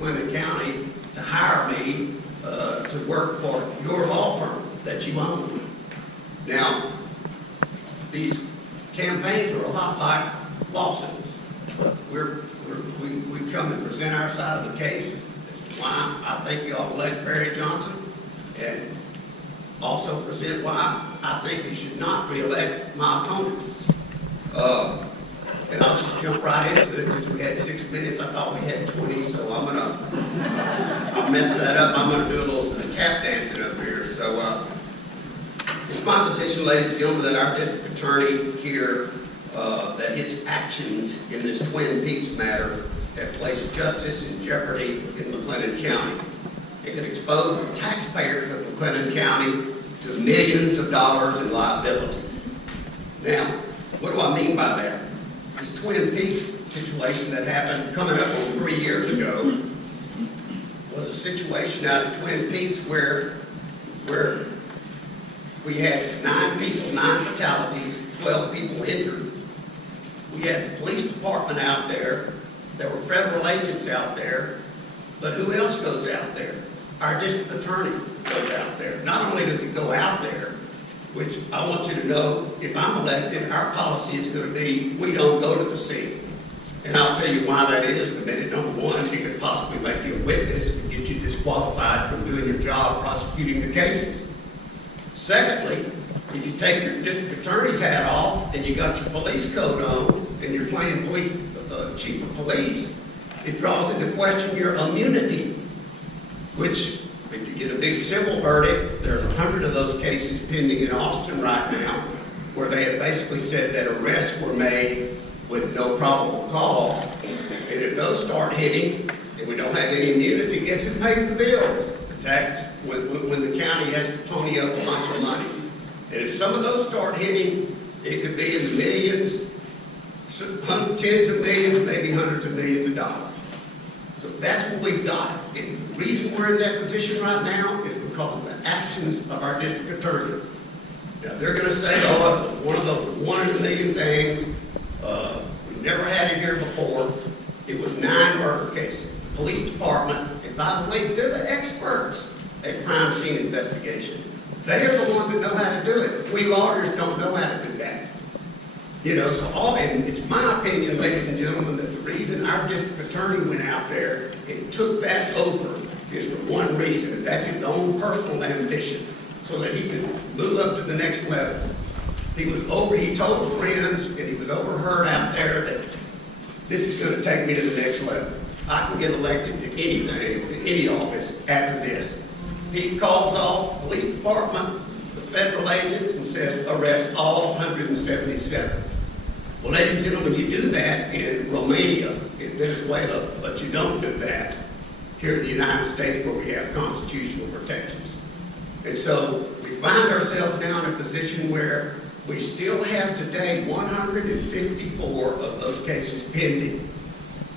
McLennan County to hire me to work for your law firm that you own. Now, these campaigns are a lot like lawsuits. We come and present our side of the case. That's why I think you ought to elect Barry Johnson, and also present why I think you should not re-elect my opponent. And I'll just jump right into it. Since we had 6 minutes, I thought we had 20, so I'll mess that up. I'm gonna do a little tap dancing up here. So it's my position, ladies and gentlemen, that our district attorney here, that his actions in this Twin Peaks matter have placed justice in jeopardy in McLennan County. It could expose the taxpayers of McLennan County to millions of dollars in liability. Now, what do I mean by that? This Twin Peaks situation that happened coming up on 3 years ago was a situation out of Twin Peaks where we had 9 people, 9 fatalities, 12 people injured. We had the police department out there. There were federal agents out there. But who else goes out there? Our district attorney goes out there. Not only does he go out there, which I want you to know, if I'm elected, our policy is going to be, we don't go to the scene. And I'll tell you why that is in a minute. Number one, he could possibly make you a witness and get you disqualified from doing your job prosecuting the cases. Secondly, if you take your district attorney's hat off and you got your police coat on and you're playing chief of police, it draws into question your immunity, which, if you get a big civil verdict, there's 100 of those cases pending in Austin right now, where they have basically said that arrests were made with no probable cause. And if those start hitting, and we don't have any immunity, guess who pays the bills? The tax, when the county has to pony up a bunch of money. And if some of those start hitting, it could be in the millions, tens of millions, maybe hundreds of millions of dollars. So that's what we've got. And the reason we're in that position right now is because of the actions of our district attorney. Now, they're going to say, oh, it was one of those 1 in a million things. We've never had it here before. It was 9 murder cases. The police department, and by the way, they're the experts at crime scene investigation. They are the ones that know how to do it. We lawyers don't know how to do that. You know, and it's my opinion, ladies and gentlemen, that the reason our district attorney went out there and took that over is for one reason, and that's his own personal ambition, so that he could move up to the next level. He told friends, and he was overheard out there, that this is going to take me to the next level. I can get elected to anything, to any office after this. He calls off the police department, the federal agents, and says, arrest all 177. Well, ladies and gentlemen, you do that in Romania, in Venezuela, but you don't do that here in the United States where we have constitutional protections. And so we find ourselves now in a position where we still have today 154 of those cases pending.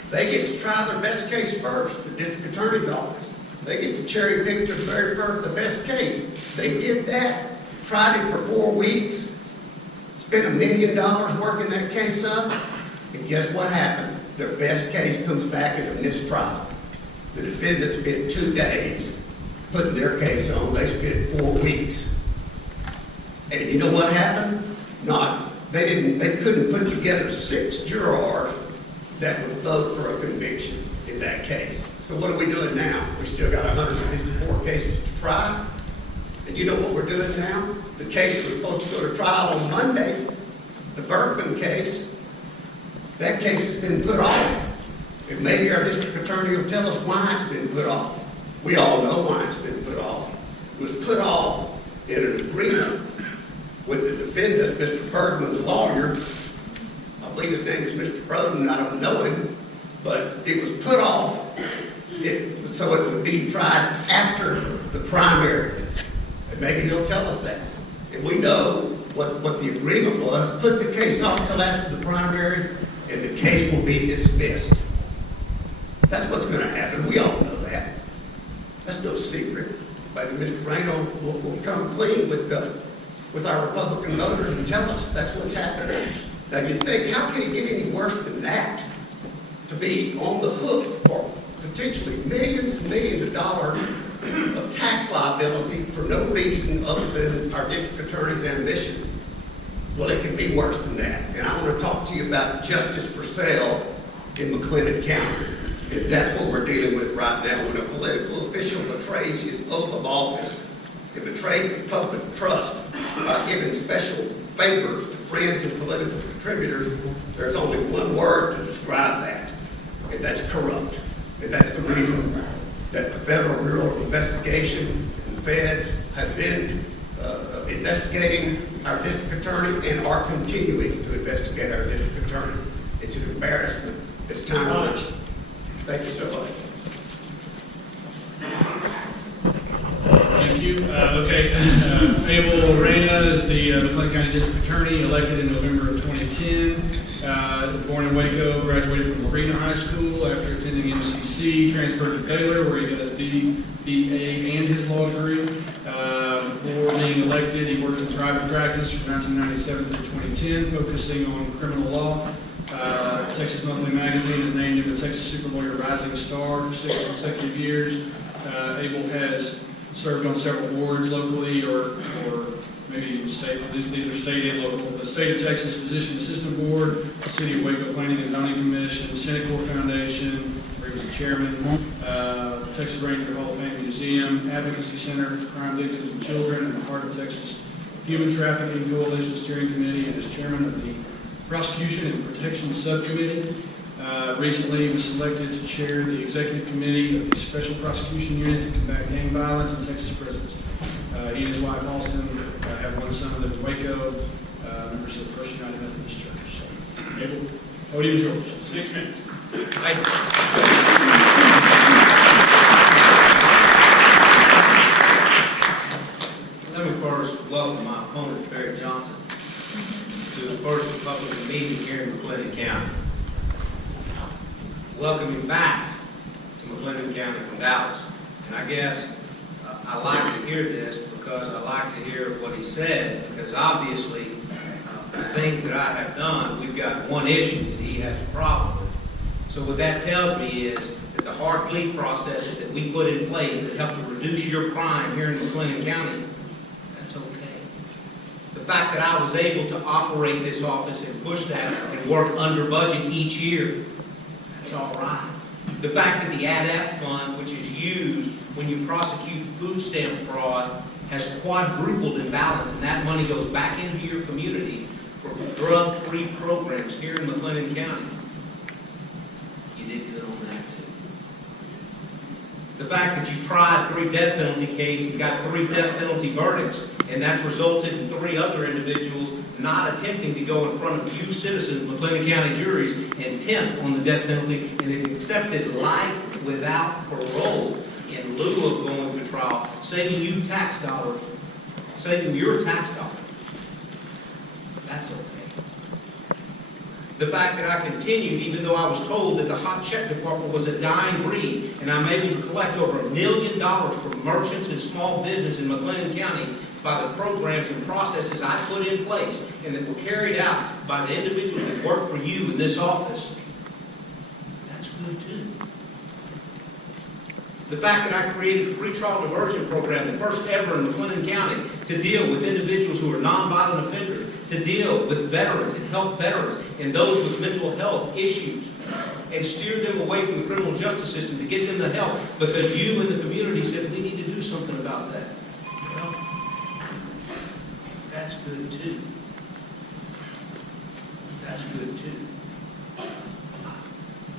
They get to try their best case first, the district attorney's office. They get to cherry pick the very first, the best case. They did that, tried it for 4 weeks, spent $1 million working that case up, and guess what happened? Their best case comes back as a mistrial. The defendant spent 2 days putting their case on. They spent 4 weeks. And you know what happened? They couldn't put together 6 jurors that would vote for a conviction in that case. So what are we doing now? We still got 154 cases to try. And you know what we're doing now? The case that was supposed to go to trial on Monday, the Bergman case, that case has been put off. And maybe our district attorney will tell us why it's been put off. We all know why it's been put off. It was put off in an agreement with the defendant, Mr. Bergman's lawyer. I believe his name is Mr. Broden. I don't know him, but it was put off so it would be tried after the primary. And maybe he'll tell us that. And we know what the agreement was. Put the case off until after the primary, and the case will be dismissed. That's what's going to happen. We all know that. That's no secret. But Mr. Reyna will come clean with our Republican voters and tell us that's what's happening. Now you think, how can it get any worse than that? To be on the hook for potentially millions and millions of dollars of tax liability for no reason other than our district attorney's ambition. Well, it can be worse than that. And I want to talk to you about justice for sale in McLennan County. If that's what we're dealing with right now, when a political official betrays his oath of office, it betrays the public trust by giving special favors to friends and political contributors, there's only one word to describe that, and that's corrupt. And that's the reason that the Federal Bureau of Investigation and the feds have been investigating our district attorney and are continuing to investigate our district attorney. It's an embarrassment. It's time to reach. Thank you so much. Thank you. Abel Reyna is the McLennan County District Attorney, elected in November of 2010. Born in Waco, graduated from Reyna High School after attending MCC, transferred to Baylor, where he has BA and his law degree. Before being elected, he worked in private practice from 1997 to 2010, focusing on criminal law. Texas Monthly Magazine has named him the Texas Super Lawyer Rising Star for 6 consecutive years. Abel has served on several boards locally or maybe even state. These are state and local. The State of Texas Physician Assistant Board, the City of Waco Planning and Zoning Commission, Senate Corps Foundation, where he was the chairman, Texas Ranger Hall of Fame Museum, Advocacy Center for Crime Victims and Children, and the Heart of Texas Human Trafficking Coalition Steering Committee, and is chairman of the Prosecution and Protection Subcommittee. Recently, he was selected to chair the executive committee of the Special Prosecution Unit to combat gang violence in Texas prisons. He and his wife, Austin, have one son that lives in Waco, members of the First United Methodist Church. So, Abel, podium is yours. 6 minutes. Thank you. Let me first welcome my opponent, Barry Johnson, to the first Republican meeting here in McLennan County. Welcome him back to McLennan County from Dallas. And I guess I like to hear this because I like to hear what he said, because obviously the things that I have done, we've got one issue that he has a problem with. So what that tells me is that the hard plea processes that we put in place that help to reduce your crime here in McLennan County, that's okay. The fact that I was able to operate this office and push that and work under budget each year, that's all right. The fact that the ADAPT fund, which is used when you prosecute food stamp fraud, has quadrupled in balance, and that money goes back into your community for drug-free programs here in McLennan County. You did good on that too. The fact that you tried 3 death penalty cases and got 3 death penalty verdicts, and that's resulted in 3 other individuals not attempting to go in front of 2 citizens, McLennan County juries, intent on the death penalty, and it accepted life without parole in lieu of going to trial, saving you tax dollars, saving your tax dollars. That's okay. The fact that I continued, even though I was told that the hot check department was a dying breed, and I'm able to collect over $1 million from merchants and small business in McLennan County by the programs and processes I put in place and that were carried out by the individuals that work for you in this office. That's good too. The fact that I created a pretrial diversion program, the first ever in McLennan County, to deal with individuals who are nonviolent offenders, to deal with veterans and help veterans and those with mental health issues, and steer them away from the criminal justice system to get them the help because you and the community said we need to do something about that. Well, that's good too. That's good too.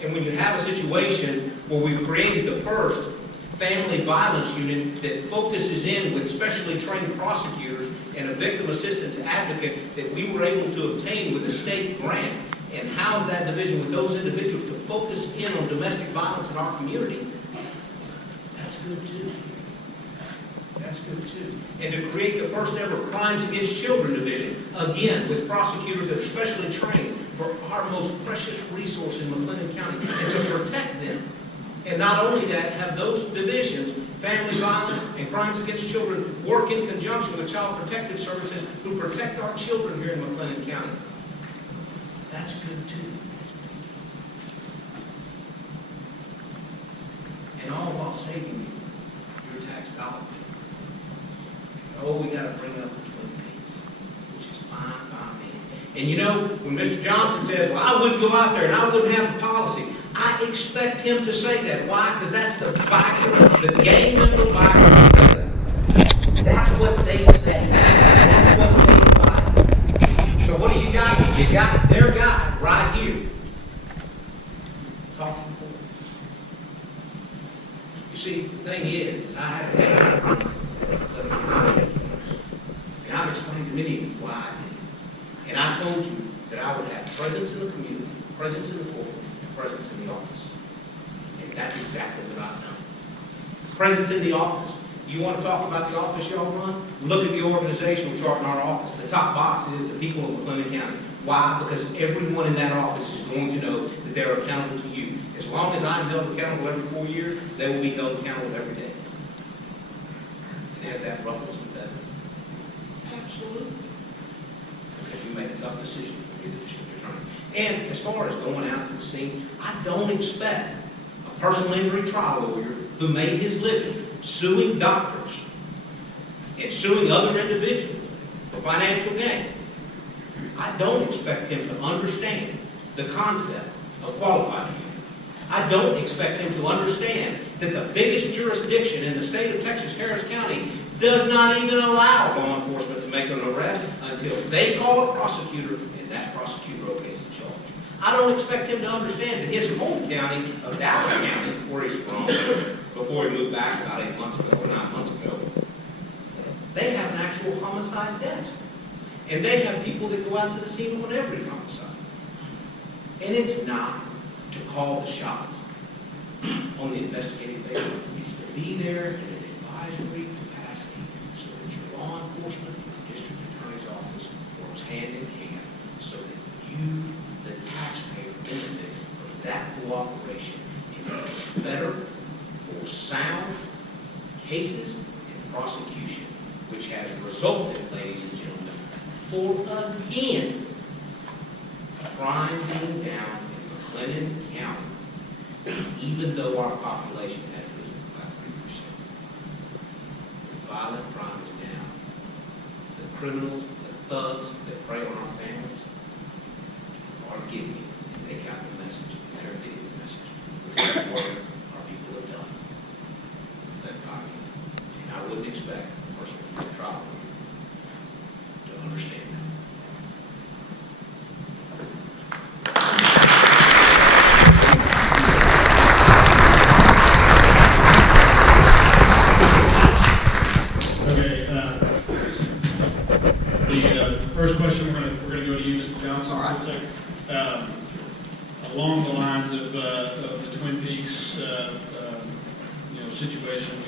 And when you have a situation where we've created the first family violence unit that focuses in with specially trained prosecutors and a victim assistance advocate that we were able to obtain with a state grant and house that division with those individuals to focus in on domestic violence in our community, that's good too. That's good too. And to create the first ever Crimes Against Children division, again, with prosecutors that are specially trained for our most precious resource in McLennan County, and to protect them. And not only that, have those divisions, family violence and crimes against children, work in conjunction with Child Protective Services who protect our children here in McLennan County. That's good too. saving you your tax dollars. Oh, we gotta bring up the Twin Peaks, which is fine by me. And you know, when Mr. Johnson says, well, I wouldn't go out there and I wouldn't have a policy, I expect him to say that. Why? Because that's the biker, the gang member biker together. That's what they say. That's what they fight. So what do you got? You got their guy right here talking for them. You see, the thing is, I had a and I've explained to many of you why I did. And I told you that I would have presence in the community, presence in the court, presence in the office. And that's exactly what I've done. Presence in the office. You want to talk about the office y'all run? Look at the organizational chart in our office. The top box is the people of McLennan County. Why? Because everyone in that office is going to know that they're accountable to you. As long as I'm held accountable every 4 years, they will be held accountable every day. And has that ruffles with that? Absolutely. Because you made a tough decision to be the district attorney. And as far as going out to the scene, I don't expect a personal injury trial lawyer who made his living suing doctors and suing other individuals for financial gain. I don't expect him to understand the concept of qualified immunity. I don't expect him to understand that the biggest jurisdiction in the state of Texas, Harris County, does not even allow law enforcement to make an arrest until they call a prosecutor and that prosecutor okays the charge. I don't expect him to understand that his home county of Dallas County, where he's from, before he moved back about 8 months ago or 9 months ago, they have an actual homicide desk. And they have people that go out to the scene on every homicide. And it's not to call the shots on the investigative basis. It's to be there in an advisory capacity so that your law enforcement and the district attorney's office works hand in hand so that you, the taxpayer, benefit from that cooperation and makes better, more sound cases and prosecution, which has resulted, ladies and gentlemen, for again, crime being down in McLennan County, even though our population has risen by 3%. The violent crime is down. The criminals, the thugs that prey on our families are getting it. And they got the message. They're getting the message. That's what our people have done. And I wouldn't expect a person from the trial to understand that. First question, we're going to go to you, Mr. Johnson. All right. We'll take, along the lines of the Twin Peaks, situation.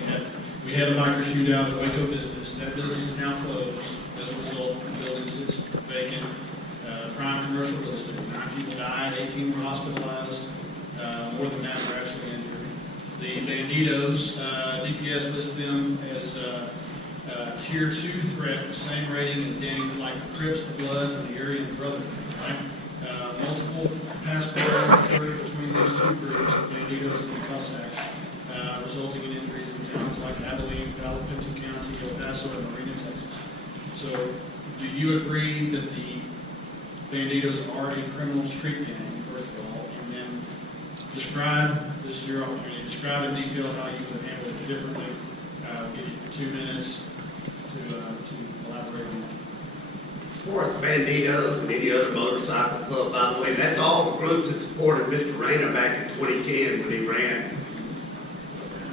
We had a biker shootout at Waco business. That business is now closed as a result. The building sits vacant. Prime commercial real estate. 9 people died. 18 were hospitalized. More than that were actually injured. The Banditos, DPS lists them as Tier 2 threat, same rating as gangs like the Crips, the Bloods, and the Aryan Brotherhood. Right? Multiple past battles occurred between those two groups, the Banditos and the Cossacks, resulting in injuries in towns like Abilene, Palo Pinto County, El Paso, and Reyna, Texas. So, do you agree that the Banditos are a criminal street gang, first of all, and then describe, this is your opportunity, describe in detail how you would handle it differently. Give you 2 minutes to elaborate on that. As far as the Banditos and any other motorcycle club, by the way, that's all the groups that supported Mr. Reyna back in 2010 when he ran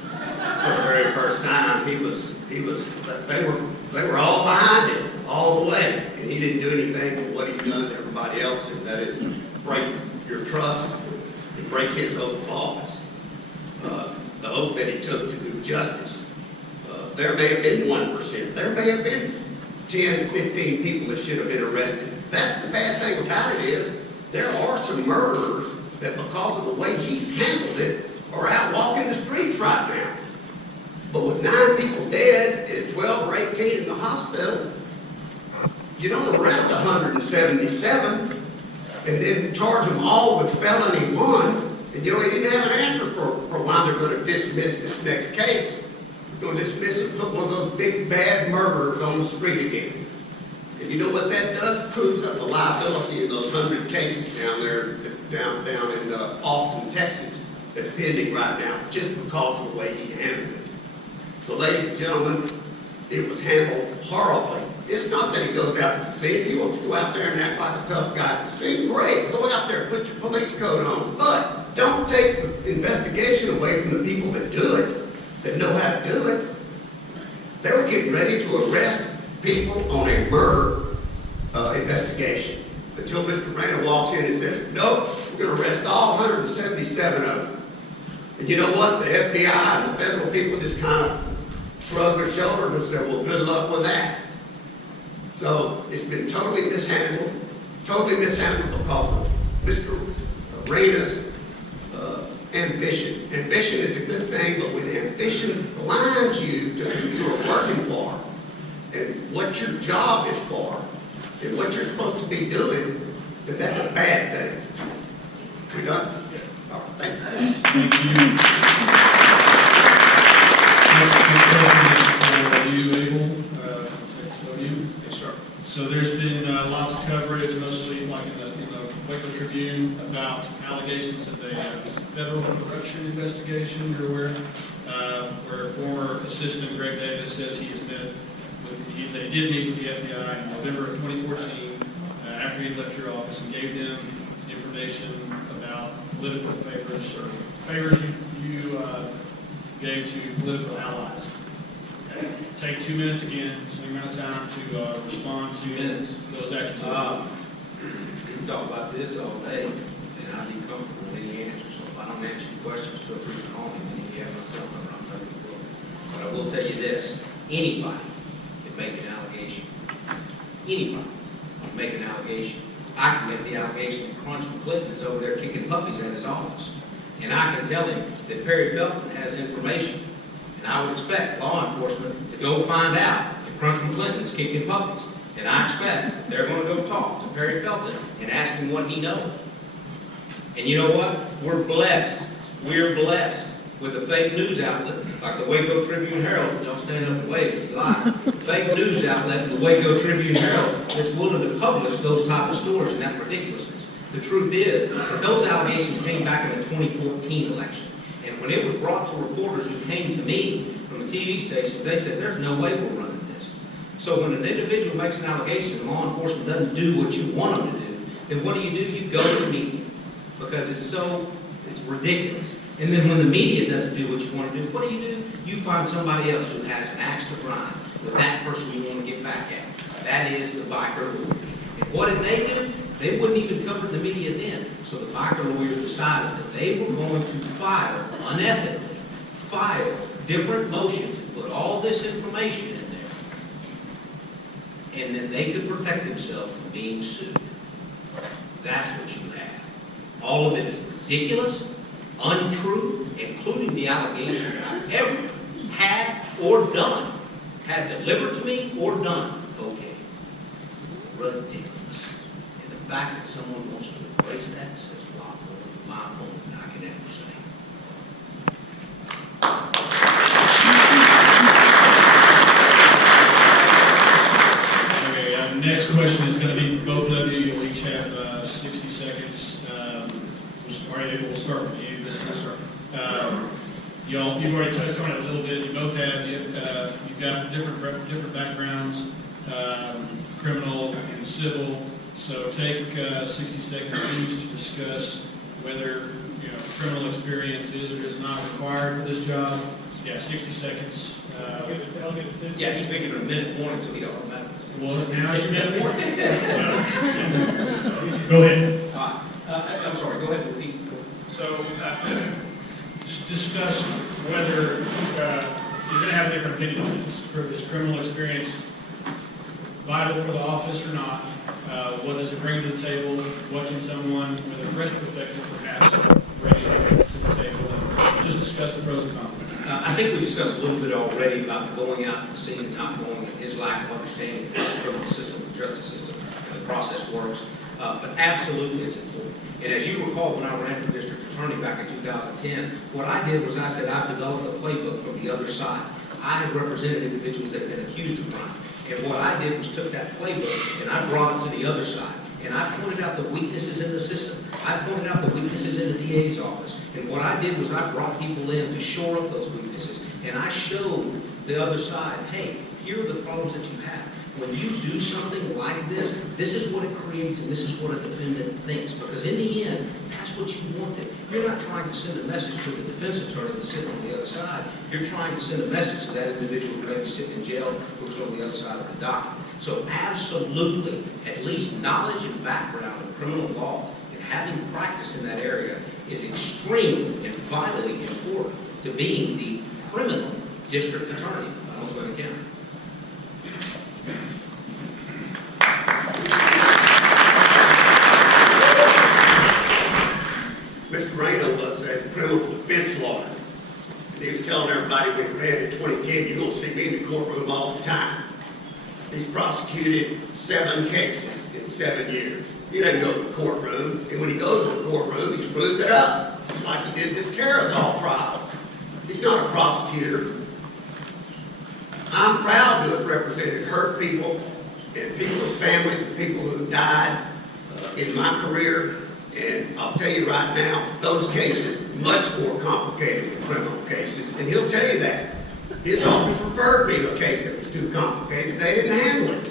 for the very first time. They were all behind him all the way, and he didn't do anything but what he's done to everybody else, and that is break your trust and break his oath of office. The oath that he took to do justice. There may have been 1%. There may have been 10, 15 people that should have been arrested. That's the bad thing about it is there are some murderers that because of the way he's handled it are out walking the streets right now. But with 9 people dead and 12 or 18 in the hospital, you don't arrest 177 and then charge them all with felony 1. And he didn't have an answer for why now they're gonna dismiss this next case. They're gonna dismiss it, put one of those big bad murderers on the street again. And you know what that does? Proves up the liability in those 100 cases down there, down in Austin, Texas, that's pending right now, just because of the way he handled it. So ladies and gentlemen, it was handled horribly. It's not that he goes out to the scene. He wants to go out there and act like a tough guy at the scene. Great, go out there, put your police coat on. But don't take the investigation away from the people that do it, that know how to do it. They were getting ready to arrest people on a murder investigation until Mr. Reyna walks in and says, nope, we're going to arrest all 177 of them. And you know what? The FBI and the federal people just kind of shrugged their shoulders and said, well, good luck with that. So it's been totally mishandled because of Mr. Reyna's ambition. Ambition is a good thing, but when ambition blinds you to who you are working for and what your job is for and what you're supposed to be doing, then that's a bad thing. We done? All right, thank you. Thank you. Next question is for you, Abel. Yes, sir. So there's been lots of coverage, mostly like in the Waco Tribune, about allegations of a federal corruption investigation. You're aware, where former Assistant Greg Davis says he has met with, they did meet with the FBI in November of 2014 after he left your office and gave them information about political favors or favors you gave to political allies. Okay. Take 2 minutes again, same amount of time to respond to those accusations. We can talk about this all day, and I'd be comfortable with any answer. So if I don't answer your questions, feel free to call me. And if you have my cell number, I'm ready to go. But I will tell you this: anybody can make an allegation. Anybody can make an allegation. I can make the allegation that Congressman Clinton is over there kicking puppies at his office, and I can tell him that Perry Felton has information. And I would expect law enforcement to go find out if Congressman Clinton is kicking puppies. And I expect they're going to go talk to Perry Felton and ask him what he knows. And you know what? We're blessed. We're blessed with a fake news outlet like the Waco Tribune Herald. Don't stand up and wave if you like. Fake news outlet, the Waco Tribune Herald, that's willing to publish those type of stories, and that's ridiculousness. The truth is that those allegations came back in the 2014 election. And when it was brought to reporters who came to me from the TV stations, they said, there's no way we're running this. So when an individual makes an allegation and law enforcement doesn't do what you want them to do, then what do? You go to the media. Because it's ridiculous. And then when the media doesn't do what you want to do, what do? You find somebody else who has an axe to grind with that person you want to get back at. That is the biker lawyer. And what did they do? They wouldn't even cover the media then. So the biker lawyers decided that they were going to unethically file different motions and put all this information in there. And then they could protect themselves from being sued. That's what you have. All of it is ridiculous, untrue, including the allegations I've ever had or done, had delivered to me or done. Okay. Ridiculous. And the fact that someone wants to embrace that says a lot more than my opponent I can ever say. Okay, next question is going to be for both of you. You'll each have 60 seconds. We'll start with you. You've already touched on it a little bit. You both have, you've got different backgrounds, criminal and civil. So take 60 seconds each to discuss whether criminal experience is or is not required for this job. Yeah, 60 seconds. Yeah, he's making it a minute warning, so he don't remember. Well, now's your minute warning. Go ahead. I'm sorry, go ahead and repeat. So, just discuss whether you're going to have a different opinion on this. Is criminal experience vital for the office or not? What does it bring to the table? What can someone with a fresh perspective perhaps bring to the table? And just discuss the pros and cons. I think we discussed a little bit already about going out to the scene and not going, and his lack of understanding of the criminal system, the justice system, and the process works. But absolutely it's important. And as you recall, when I ran for district attorney back in 2010, what I did was I said, I've developed a playbook from the other side. I have represented individuals that have been accused of crime. And what I did was took that playbook and I brought it to the other side. And I pointed out the weaknesses in the system. I pointed out the weaknesses in the DA's office. And what I did was I brought people in to shore up those weaknesses. And I showed the other side, hey, here are the problems that you have. When you do something like this is what it creates and this is what a defendant thinks. Because in the end, that's what you wanted. You're not trying to send a message to the defense attorney that's sitting on the other side. You're trying to send a message to that individual who may be sitting in jail who's on the other side of the docket. So absolutely, at least knowledge and background in criminal law and having practice in that area is extremely and vitally important to being the criminal district attorney of Oakland County. Mr. Reyna was a criminal defense lawyer. And he was telling everybody when he ran in 2010, you're going to see me in the courtroom all the time. He's prosecuted 7 cases in 7 years. He doesn't go to the courtroom. And when he goes to the courtroom, he screws it up. Just like he did this Carazol trial. He's not a prosecutor. I'm proud to have represented hurt people and people's families and people who died in my career. And I'll tell you right now, those cases are much more complicated than criminal cases. And he'll tell you that. His office referred me to a case that was too complicated. They didn't handle it.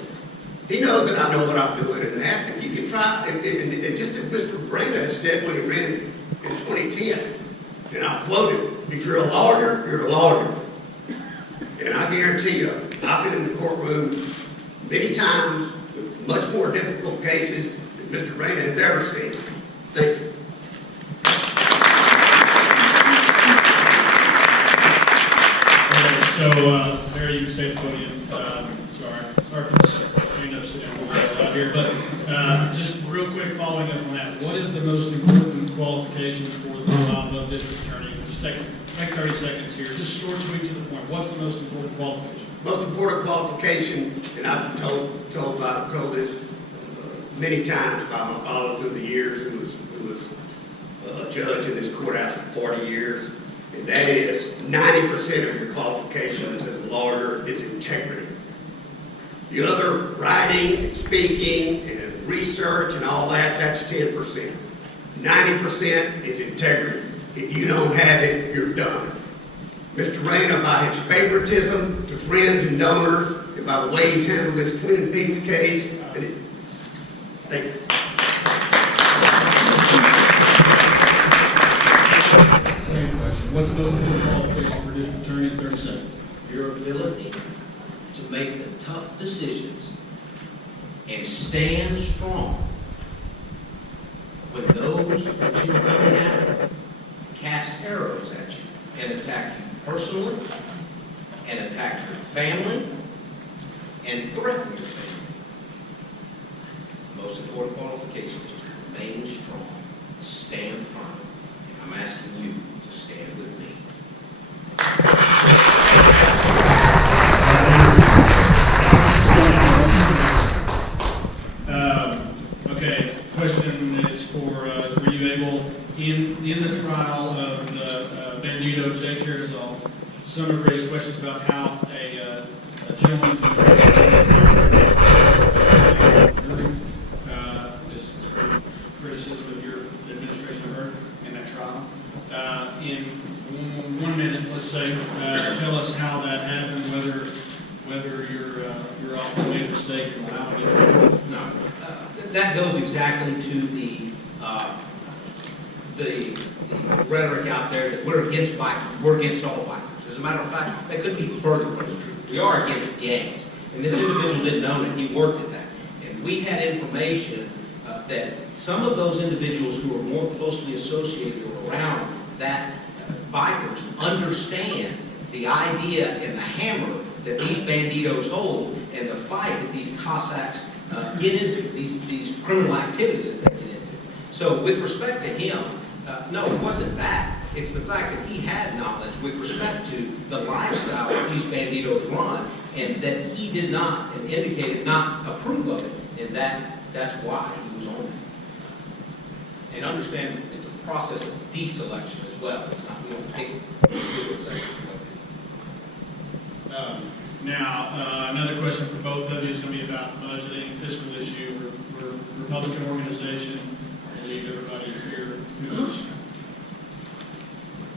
He knows that I know what I'm doing in that. If you can try, and just as Mr. Reyna has said when he ran in 2010, and I quote him, if you're a lawyer, you're a lawyer. And I guarantee you, I've been in the courtroom many times with much more difficult cases than Mr. Reyna has ever seen. Thank you. So, Barry, you can stay at the podium. Sorry for this. Out here, but just real quick following up on that, what is the most important qualifications for the job of district attorney? Just take 30 seconds here, just short, sweet, to the point. What's the most important qualification? Most important qualification, and I've told this many times by my father through the years, who was a judge in this courthouse for 40 years, and that is 90% of your qualifications as a lawyer is integrity. The other, writing and speaking and research and all that, that's 10%. 90% is integrity. If you don't have it, you're done. Mr. Reyna, by his favoritism to friends and donors, and by the way he's handled this Twin Peaks case, thank you. Same question. What's the most important qualification for district attorney in 30 seconds? Your ability to make the tough decisions and stand strong when those that you don't have cast arrows at you and attack you personally and attack your family and threaten your family. The most important qualification is to remain strong, stand firm. I'm asking you to stand with me. Okay, question is for, were you able, in the trial of the Bandito J. Carazol, some have raised questions about how a gentleman this criticism of your administration of her in that trial. In 1 minute, let's say, tell us how that happened, whether your office made a mistake in allowing it. No, that goes exactly to the rhetoric out there that we're against bikers, we're against all bikers. As a matter of fact, that couldn't be further from the truth. We are against gangs, and this individual didn't know that he worked at that. And we had information that some of those individuals who are more closely associated or around that bikers understand the idea and the hammer that these banditos hold and the fight that these Cossacks get into, these criminal activities that they get into. So with respect to him, no, it wasn't that. It's the fact that he had knowledge with respect to the lifestyle that these banditos run, and that he did not, and indicated not approve of it, and that's why he was on that. And understand, it's a process of deselection as well. It's not, we don't pick particular sections. Now, another question for both of you is going to be about budgeting, fiscal issue. We're a Republican organization. I believe everybody here who's,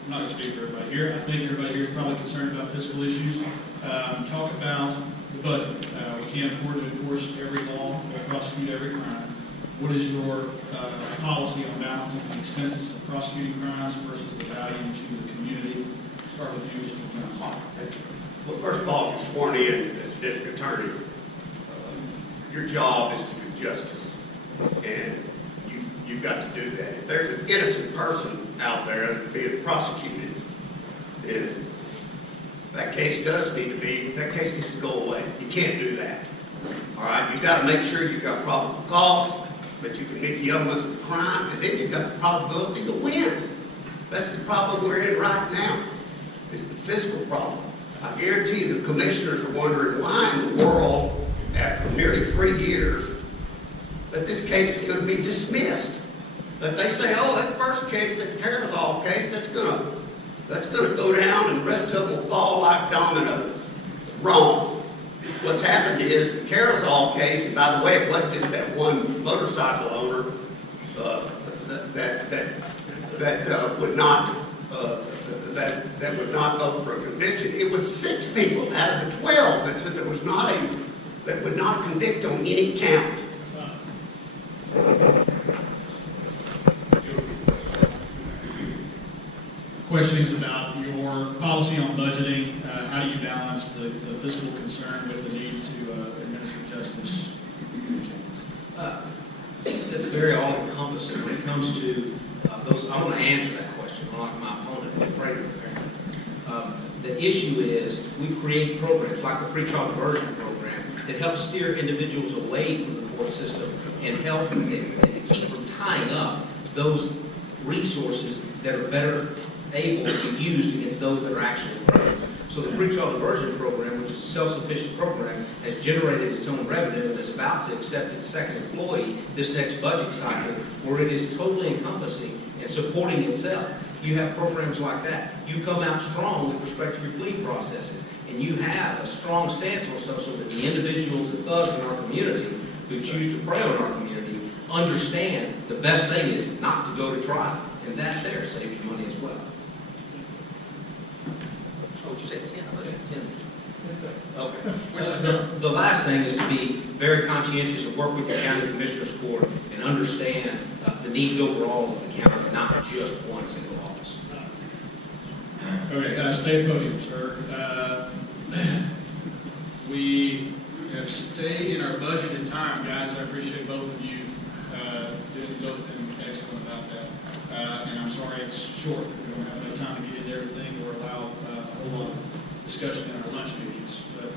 I'm not going to speak for everybody here. I think everybody here is probably concerned about fiscal issues. Talk about the budget. We can't afford to enforce every law or prosecute every crime. What is your policy on balancing the expenses of prosecuting crimes versus the value to the community? Start with you, Mr. Johnson. Thank you. Well, first of all, if you're sworn in as district attorney, your job is to do justice, and you've got to do that. If there's an innocent person out there that's being prosecuted, then that case needs to go away. You can't do that. All right, you've got to make sure you've got probable cause, but you can meet the elements of the crime, and then you've got the probability to win. That's the problem we're in right now, is the fiscal problem. I guarantee you the commissioners are wondering why in the world, after nearly 3 years, that this case is going to be dismissed. That they say, oh, that first case, that Carrizal case, that's going to go down and the rest of them will fall like dominoes. Wrong. What's happened is the Carrizal case, and by the way, it wasn't just that one motorcycle owner that would not vote for a conviction. It was 6 people out of the 12 that said that would not convict on any count. Questions about your policy on budgeting. How do you balance the fiscal concern with the need to administer justice? That's very all-encompassing when it comes to those. I want to answer that question, unlike my opponent, Reyna. The issue is we create programs like the pretrial diversion program that help steer individuals away from the court system and help and to keep from tying up those resources that are better able to be used against those that are actually oppressed. So the pretrial diversion program, which is a self-sufficient program, has generated its own revenue and is about to accept its second employee this next budget cycle, where it is totally encompassing and supporting itself. You have programs like that. You come out strong with respect to your plea processes, and you have a strong stance on stuff so that the individuals, the thugs in our community who choose to prey on our community understand the best thing is not to go to trial, and that there saves you money as well. Oh, you said 10? I said 10. Okay. Which is the last thing is to be very conscientious and work with the county commissioner's court and understand the needs overall of the county, not just one single office. Okay, stay at the podium, sir. We have stayed in our budgeted time, guys. I appreciate both of you doing both been excellent about that. And I'm sorry it's short. We don't have enough time to get into everything or allow a whole lot of discussion in our lunch meetings, but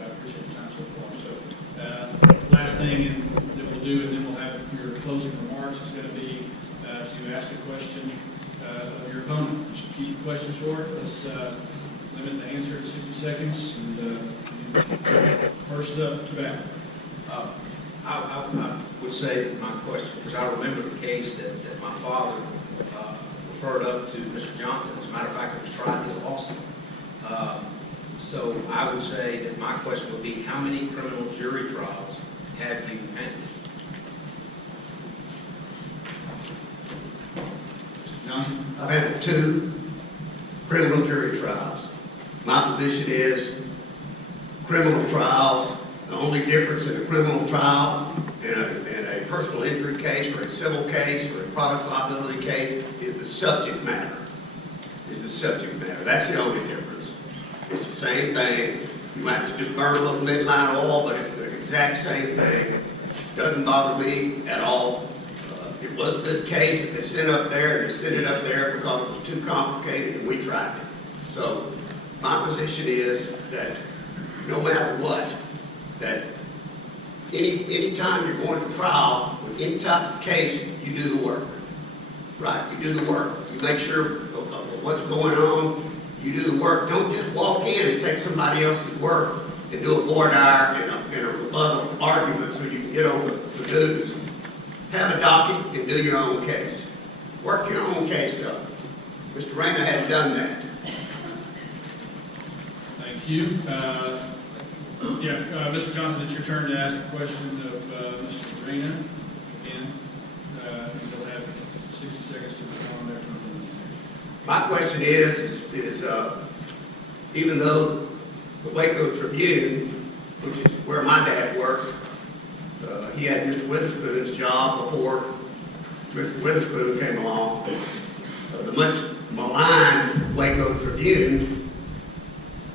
I appreciate your time so far. So last thing that we'll do, and then we'll have your closing remarks, is going to be to ask a question of your opponent. Just keep the question short. Let's limit the answer to 60 seconds. And first up to bat. I would say my question, because I remember the case that my father referred up to Mr. Johnson. As a matter of fact, it was tried in Austin. So I would say that my question would be, how many criminal jury trials have you handled? Mr. Johnson? I've had 2 criminal jury trials. My position is criminal trials, the only difference in a criminal trial and a personal injury case or a civil case or a product liability case is the subject matter. That's the only difference. It's the same thing. You might have to just burn a little midnight oil, but it's the exact same thing. Doesn't bother me at all. It was a good case that they sent up there, and they sent it up there because it was too complicated, and we tried it. So my position is that no matter what, that any time you're going to trial with any type of case, you do the work. Right, you do the work. You make sure of what's going on. You do the work. Don't just walk in and take somebody else's work and do a voir dire and a rebuttal argument so you can get on the news. Have a docket and do your own case. Work your own case up. Mr. Reyna hadn't done that. Thank you. Mr. Johnson, it's your turn to ask a question of Mr. Reyna. Again, you'll have 60 seconds to respond after him. My question is even though the Waco Tribune, which is where my dad worked, he had Mr. Witherspoon's job before Mr. Witherspoon came along. The much maligned Waco Tribune,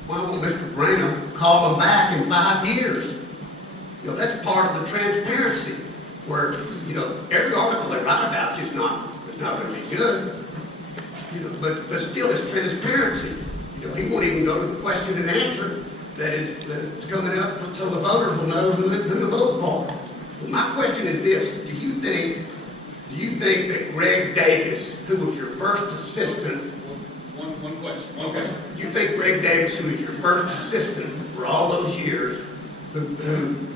why won't Mr. Reyna call them back in 5 years? You know, that's part of the transparency, where, you know, every article they write about you is not going to be good. You know, but still it's transparency. You know, he won't even go to the question and answer that's coming up so the voters will know who to vote for. Well, my question is this: Do you think that Greg Davis, who was your first assistant? One question. Okay. You think Greg Davis, who was your first assistant for all those years, who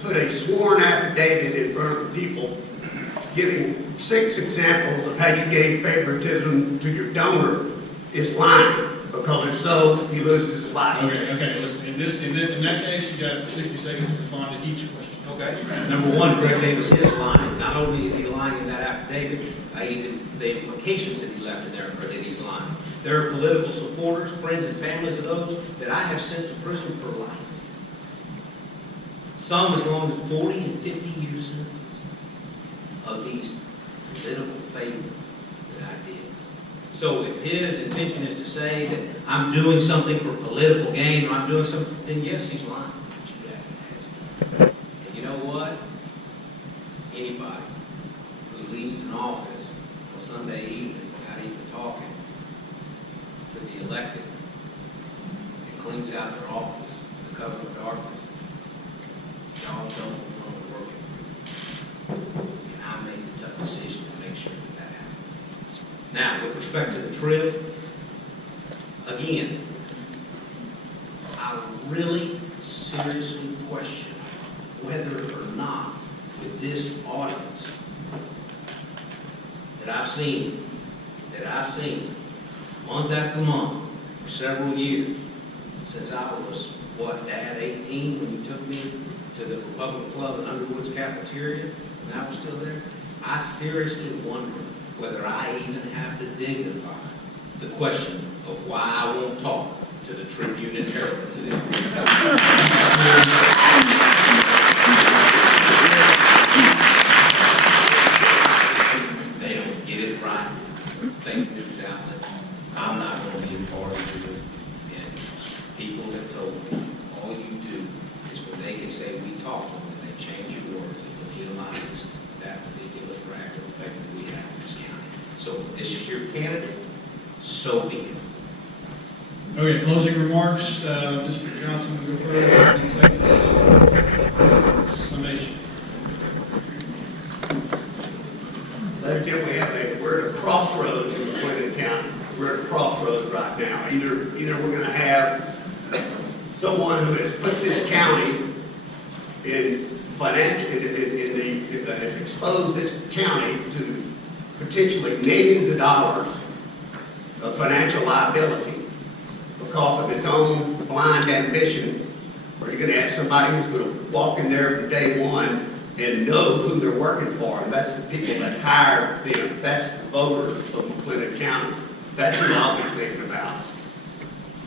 put a sworn affidavit in front of the people, giving 6 examples of how you gave favoritism to your donor, is lying? Because if so, he loses his license. Okay, listen, in that case, you got 60 seconds to respond to each question. Okay. Number one, Greg Davis is lying. Not only is he lying in that affidavit, the implications that he left in there are that he's lying. There are political supporters, friends and families of those that I have sent to prison for life. Some as long as 40 and 50 years sentences of these political favors that I did. So if his intention is to say that I'm doing something for political gain, or I'm doing something, then yes, he's lying. And you know what? Anybody who leaves an office on Sunday evening without even talking to the elected and cleans out their office in the cover of darkness, y'all don't want to work it. And I made the tough decision to make sure that happens. Now, with respect to the trip, again, I really seriously question whether or not with this audience that I've seen month after month for several years, since I was, Dad, 18 when you took me to the Republic Club in Underwood's cafeteria, and I was still there, I seriously wonder whether I even have to dignify the question of why I won't talk to the Tribune and Herald to this group. They don't get it right. Fake news outlet. I'm not going to be a part of it. And people have told me, all you do is when they can say we talked to them, and they change your words and legitimize that particular practical effect that we have in this county. So if this is your candidate, so be it. Okay, closing remarks. Mr. Johnson will go first. 30 seconds. Summation. Ladies and gentlemen, we're at a crossroads in Clinton County. We're at a crossroads right now. Either we're going to have someone who has put this county in expose this county to potentially millions of dollars of financial liability because of his own blind ambition, or you're going to have somebody who's going to walk in there from day one and know who they're working for, and that's the people that hired them. That's the voters of McClellan County. That's who I'll be thinking about.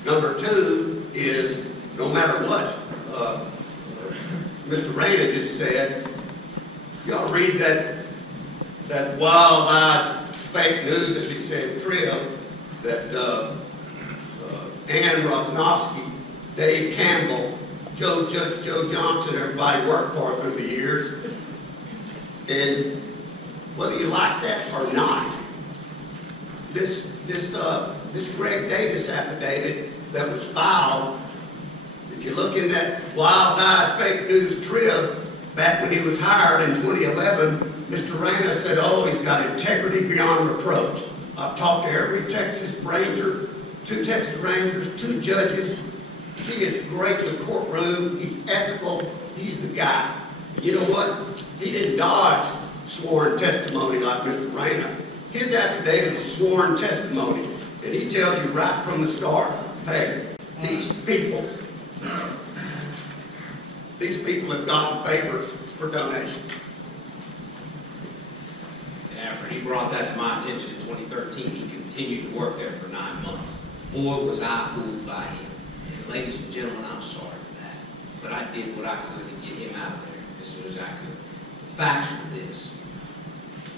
Number two is, no matter what Mr. Reyna just said, you ought to read that wild-eyed fake news, as he said, trip that Ann Rosnowski, Dave Campbell, Judge Joe Johnson, everybody worked for through the years. And whether you like that or not, this Greg Davis affidavit that was filed, if you look in that wild-eyed fake news trip, back when he was hired in 2011, Mr. Reyna said, oh, he's got integrity beyond reproach. I've talked to every Texas Ranger, 2 Texas Rangers, 2 judges. He is great in the courtroom. He's ethical. He's the guy. And you know what? He didn't dodge sworn testimony like Mr. Reyna. His affidavit is sworn testimony, and he tells you right from the start, hey, these people have gotten favors for donations. And after he brought that to my attention in 2013, he continued to work there for 9 months. Boy, was I fooled by him. And ladies and gentlemen, I'm sorry for that. But I did what I could to get him out of there as soon as I could. The facts are this.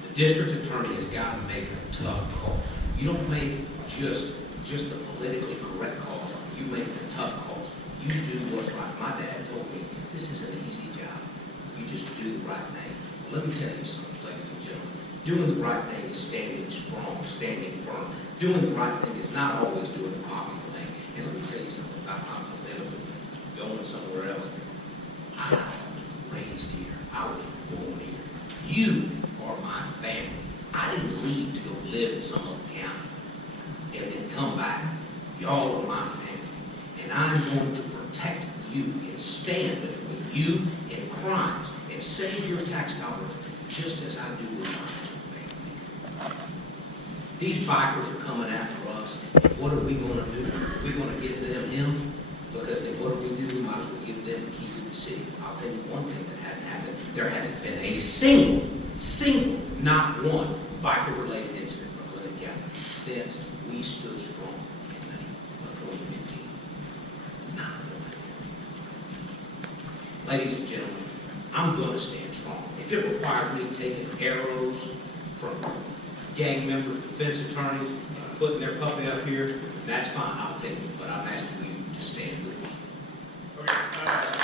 The district attorney has got to make a tough call. You don't make just the politically correct call. You make the tough calls. You do what's right. My dad told me, this is an easy job. You just do the right thing. Well, let me tell you something, ladies and gentlemen. Doing the right thing is standing strong, standing firm. Doing the right thing is not always doing the popular thing. And let me tell you something about my political going somewhere else. I was raised here. I was born here. You are my family. I didn't leave to go live in some other county and then come back. Y'all are my family. And I'm going to protect you and stand between you and crimes and save your tax dollars just as I do with my family. These bikers are coming after us. What are we going to do? Are we going to give them him? Because then what do? We might as well give them the key to the city. I'll tell you one thing that hasn't happened. There hasn't been a single, not one biker-related incident in Clinton County since we stood strong in May of 2015. Not one. Ladies and gentlemen, I'm going to stand strong. If it requires me taking arrows from gang members, defense attorneys, and putting their puppy up here, that's fine. I'll take it. But I'm asking you to stand with me. Okay.